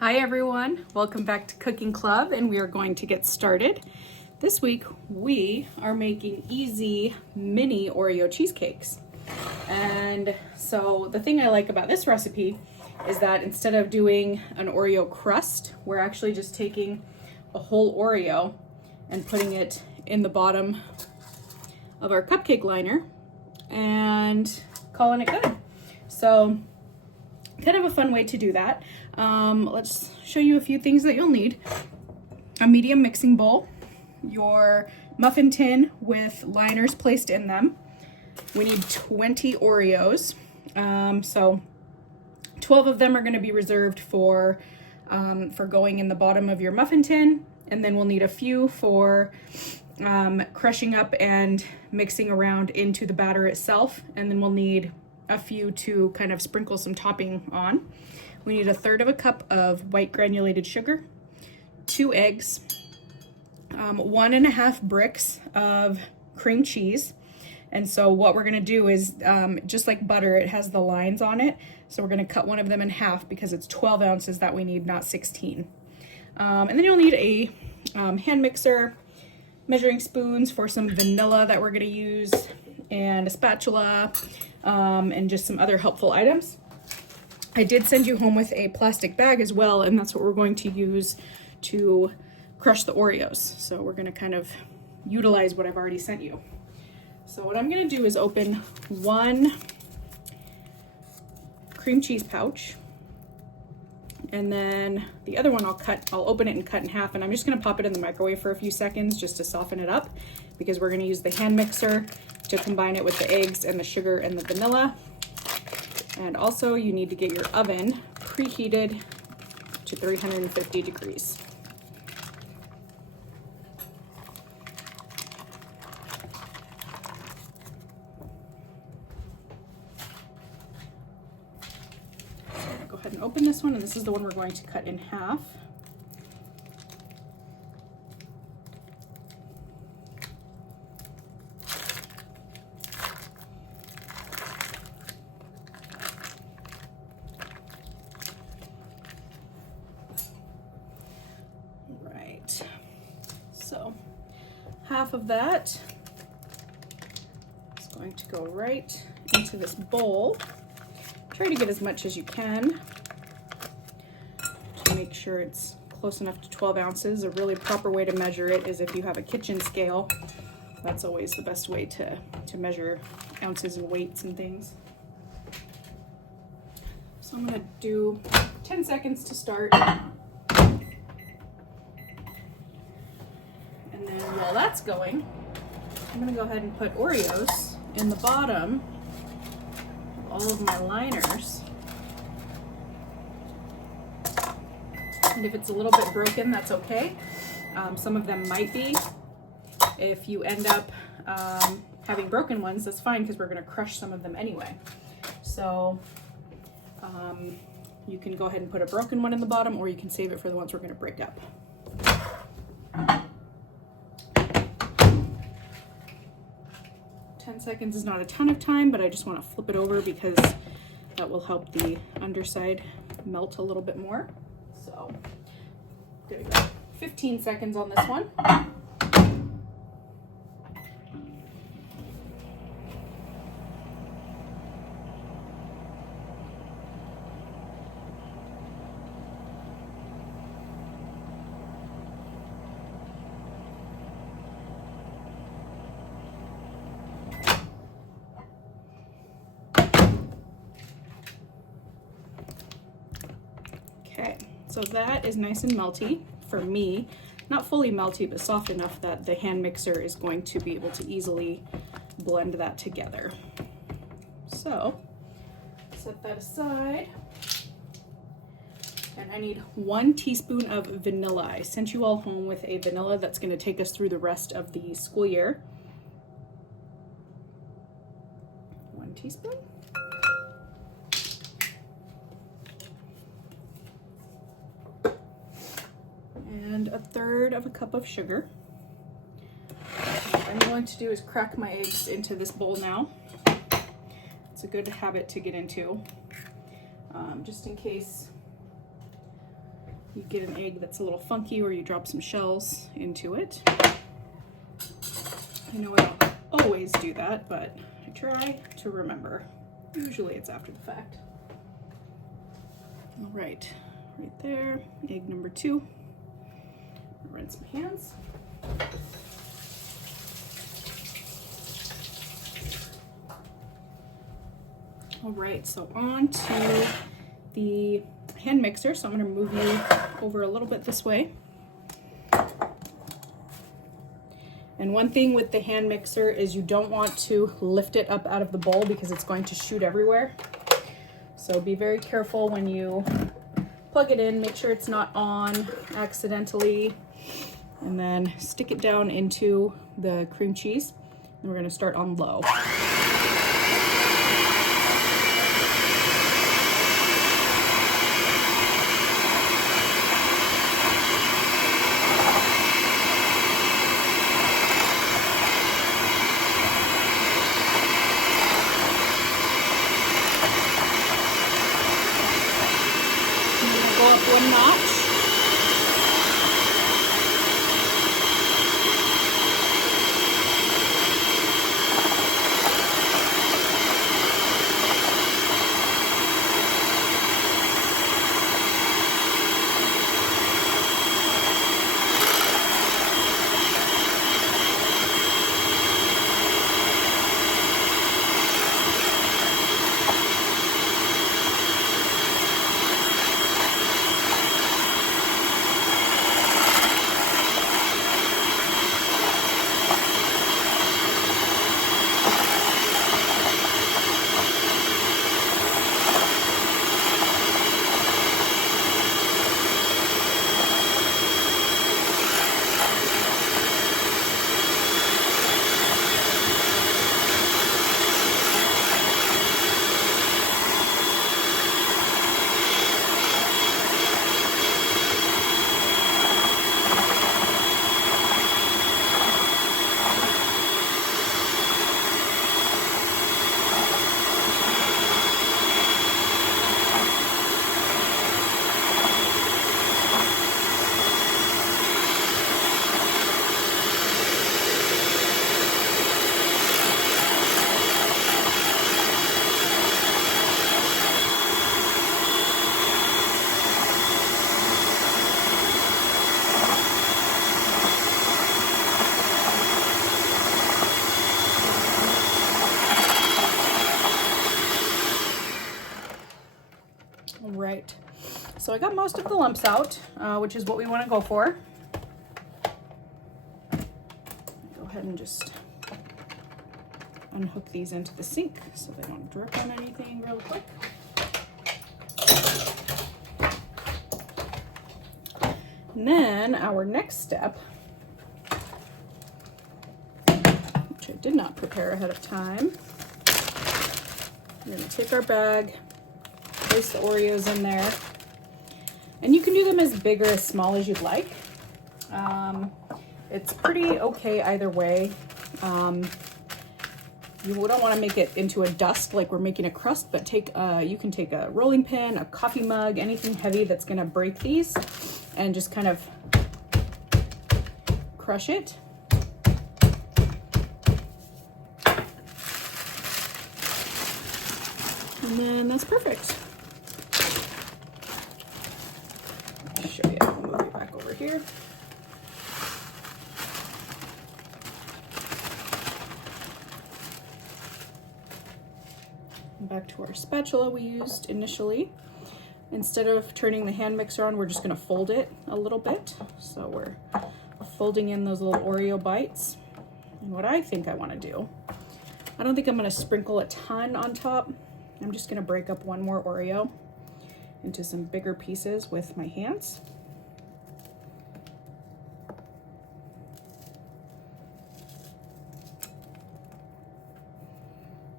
Hi everyone, welcome back to Cooking Club, and we are going to get started. This week we are making easy mini Oreo cheesecakes. And so the thing I like about this recipe is that instead of doing an Oreo crust, we're actually just taking a whole Oreo and putting it in the bottom of our cupcake liner and calling it good. So kind of a fun way to do that. Let's show you a few things that you'll need. A medium mixing bowl, your muffin tin with liners placed in them. We need 20 Oreos. So 12 of them are going to be reserved for going in the bottom of your muffin tin, and then we'll need a few for crushing up and mixing around into the batter itself, and then we'll need a few to kind of sprinkle some topping on. We need 1/3 cup of white granulated sugar, 2 eggs, 1.5 bricks of cream cheese. And so what we're gonna do is, just like butter, it has the lines on it. So we're gonna cut one of them in half because it's 12 ounces that we need, not 16. And then you'll need a hand mixer, measuring spoons for some vanilla that we're gonna use, and a spatula, and just some other helpful items. I did send you home with a plastic bag as well, and that's what we're going to use to crush the Oreos. So we're gonna kind of utilize what I've already sent you. So what I'm gonna do is open one cream cheese pouch, and then the other one I'll open it and cut in half, and I'm just gonna pop it in the microwave for a few seconds just to soften it up, because we're gonna use the hand mixer to combine it with the eggs and the sugar and the vanilla. And also you need to get your oven preheated to 350 degrees. So I'm gonna go ahead and open this one, and this is the one we're going to cut in half. So half of that is going to go right into this bowl. Try to get as much as you can to make sure it's close enough to 12 ounces. A really proper way to measure it is if you have a kitchen scale. That's always the best way to measure ounces and weights and things. So I'm gonna do 10 seconds to start. And then while that's going, I'm gonna go ahead and put Oreos in the bottom of all of my liners. And if it's a little bit broken, that's okay. Some of them might be. If you end up having broken ones, that's fine, because we're gonna crush some of them anyway. So you can go ahead and put a broken one in the bottom, or you can save it for the ones we're gonna break up. 10 seconds is not a ton of time, but I just want to flip it over because that will help the underside melt a little bit more. So I'm gonna go 15 seconds on this one. Okay, so that is nice and melty for me. Not fully melty, but soft enough that the hand mixer is going to be able to easily blend that together. So set that aside. And I need 1 teaspoon of vanilla. I sent you all home with a vanilla that's going to take us through the rest of the school year. 1 teaspoon. And 1/3 cup of sugar. What I'm going to do is crack my eggs into this bowl now. It's a good habit to get into, just in case you get an egg that's a little funky or you drop some shells into it. I know I don't always do that, but I try to remember. Usually it's after the fact. All right there, egg number 2. Rinse my hands. All right, so on to the hand mixer. So I'm going to move you over a little bit this way. And one thing with the hand mixer is you don't want to lift it up out of the bowl because it's going to shoot everywhere. So be very careful when you plug it in, make sure it's not on accidentally, and then stick it down into the cream cheese. And we're going to start on low. Go up 1 notch. Right, so I got most of the lumps out, which is what we want to go for. Go ahead and just unhook these into the sink so they don't drip on anything real quick. And then our next step, which I did not prepare ahead of time, we're going to take our bag, place the Oreos in there, and you can do them as big or as small as you'd like. It's pretty okay either way. You don't want to make it into a dust like we're making a crust, but you can take a rolling pin, a coffee mug, anything heavy that's going to break these, and just kind of crush it. And then that's perfect. I'll show you. I'll move you back over here. Back to our spatula we used initially. Instead of turning the hand mixer on, we're just going to fold it a little bit. So we're folding in those little Oreo bites. And what I think I want to do, I don't think I'm going to sprinkle a ton on top. I'm just going to break up one more Oreo into some bigger pieces with my hands.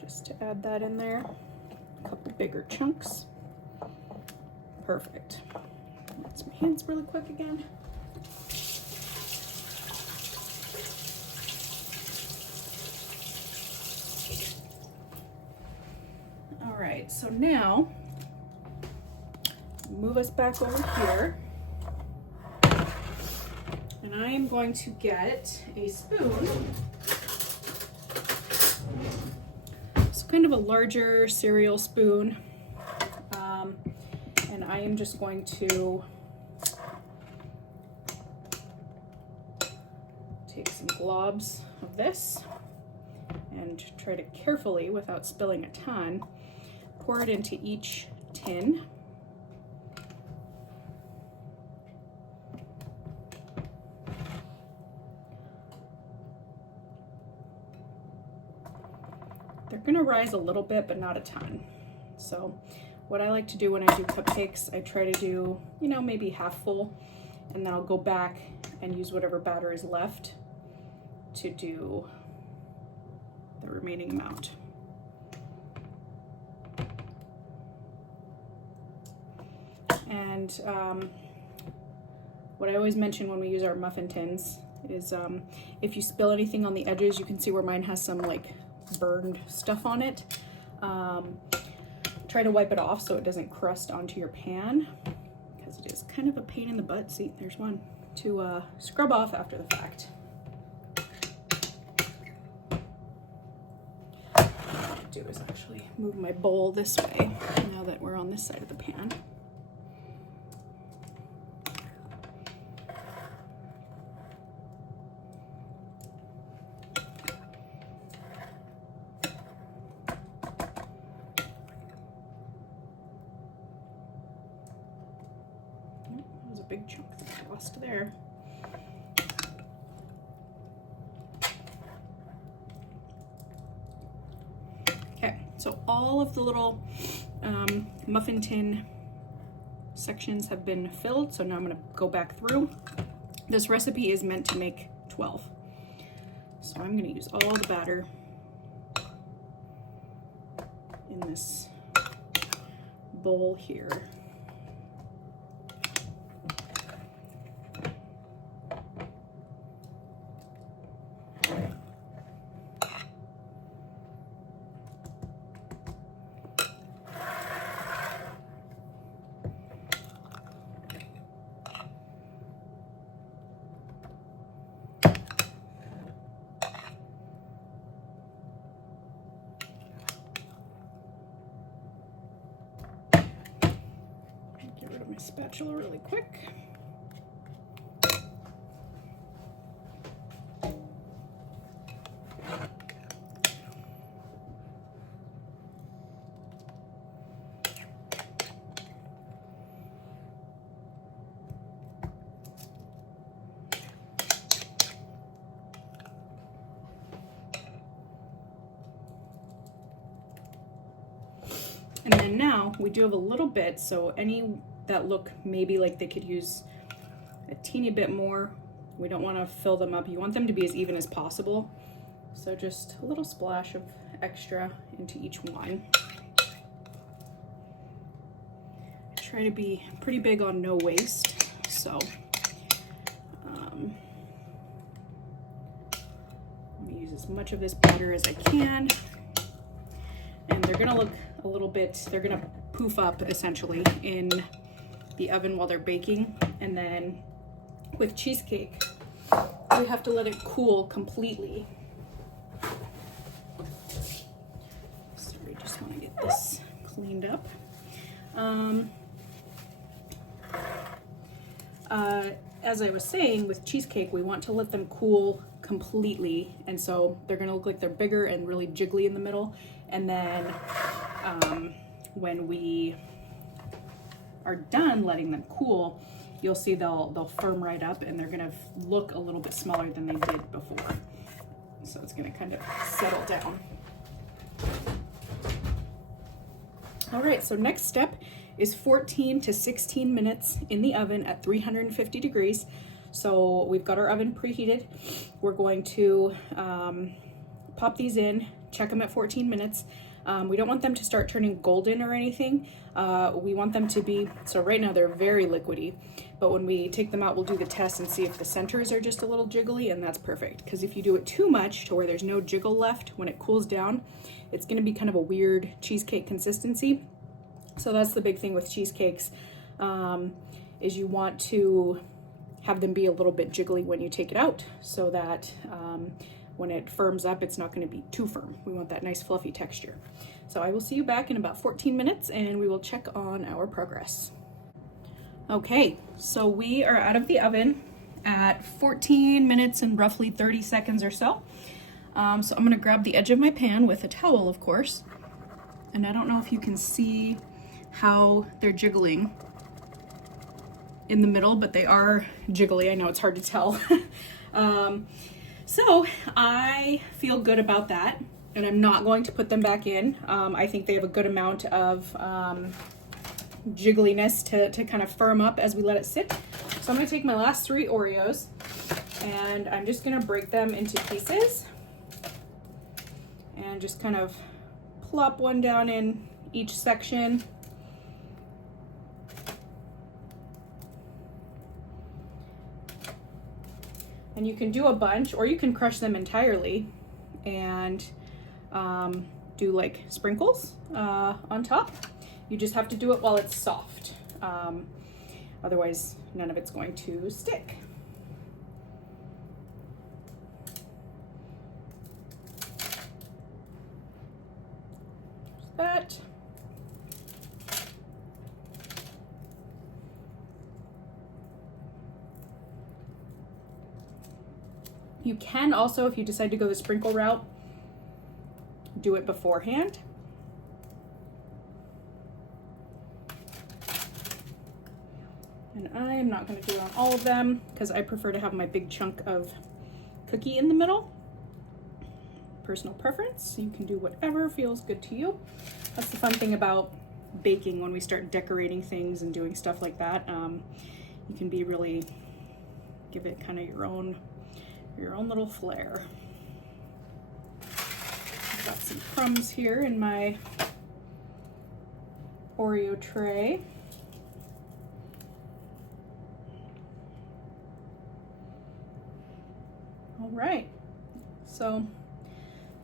Just to add that in there, a couple bigger chunks. Perfect. Rinse my hands really quick again. All right, so now move us back over here. And I am going to get a spoon. It's kind of a larger cereal spoon. And I am just going to take some globs of this and try to carefully, without spilling a ton, pour it into each tin. They're gonna rise a little bit, but not a ton. So what I like to do when I do cupcakes, I try to do, you know, maybe half full, and then I'll go back and use whatever batter is left to do the remaining amount. And what I always mention when we use our muffin tins is if you spill anything on the edges, you can see where mine has some like burned stuff on it. Try to wipe it off so it doesn't crust onto your pan, because it is kind of a pain in the butt. See, there's one to scrub off after the fact. What I'm gonna do is actually move my bowl this way now that we're on this side of the pan. Big chunk that I lost there. Okay, so all of the little muffin tin sections have been filled, so now I'm going to go back through. This recipe is meant to make 12, so I'm going to use all the batter in this bowl here. My spatula really quick. And then now we do have a little bit, so any that look maybe like they could use a teeny bit more, we don't want to fill them up. You want them to be as even as possible. So just a little splash of extra into each one. I try to be pretty big on no waste, so I'm gonna use as much of this batter as I can. And they're gonna look a little bit, they're gonna poof up essentially in the oven while they're baking. And then with cheesecake, we have to let it cool completely. Sorry, just want to get this cleaned up. As I was saying, with cheesecake, we want to let them cool completely, and so they're gonna look like they're bigger and really jiggly in the middle. And then when we are done letting them cool, you'll see they'll firm right up, and they're gonna look a little bit smaller than they did before. So it's gonna kind of settle down. All right, so next step is 14 to 16 minutes in the oven at 350 degrees. So we've got our oven preheated. We're going to pop these in, check them at 14 minutes. We don't want them to start turning golden or anything. We want them to be, so right now they're very liquidy, but when we take them out, we'll do the test and see if the centers are just a little jiggly, and that's perfect. Because if you do it too much to where there's no jiggle left, when it cools down, it's gonna be kind of a weird cheesecake consistency. So that's the big thing with cheesecakes, is you want to have them be a little bit jiggly when you take it out, so that when it firms up, it's not going to be too firm. We want that nice fluffy texture. So I will see you back in about 14 minutes and we will check on our progress. Okay, so we are out of the oven at 14 minutes and roughly 30 seconds or so. So I'm gonna grab the edge of my pan with a towel, of course. And I don't know if you can see how they're jiggling in the middle, but they are jiggly. I know it's hard to tell. So I feel good about that, and I'm not going to put them back in. I think they have a good amount of jiggliness to kind of firm up as we let it sit. So I'm gonna take my last 3 Oreos and I'm just gonna break them into pieces and just kind of plop one down in each section. And you can do a bunch, or you can crush them entirely and do like sprinkles on top. You just have to do it while it's soft. Otherwise, none of it's going to stick. There's that. You can also, if you decide to go the sprinkle route, do it beforehand. And I am not going to do it on all of them because I prefer to have my big chunk of cookie in the middle. Personal preference. You can do whatever feels good to you. That's the fun thing about baking when we start decorating things and doing stuff like that. You can be really, give it kind of your own little flair. I've got some crumbs here in my Oreo tray. All right, so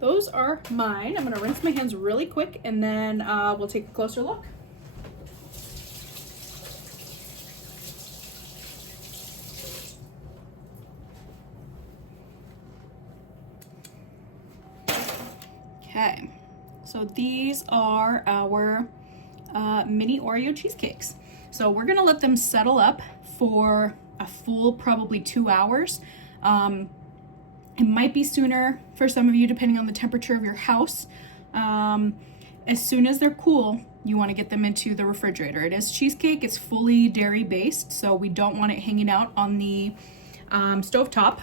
those are mine. I'm gonna rinse my hands really quick and then we'll take a closer look. Okay, so these are our mini Oreo cheesecakes. So we're gonna let them settle up for a full probably 2 hours. It might be sooner for some of you, depending on the temperature of your house. As soon as they're cool, you want to get them into the refrigerator. It is cheesecake, it's fully dairy based, so we don't want it hanging out on the stovetop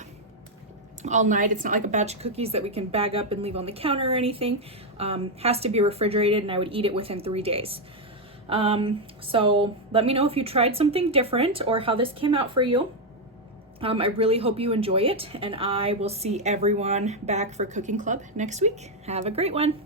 all night. It's not like a batch of cookies that we can bag up and leave on the counter or anything. Has to be refrigerated, and I would eat it within 3 days. So let me know if you tried something different or how this came out for you. I really hope you enjoy it, and I will see everyone back for Cooking Club next week. Have a great one.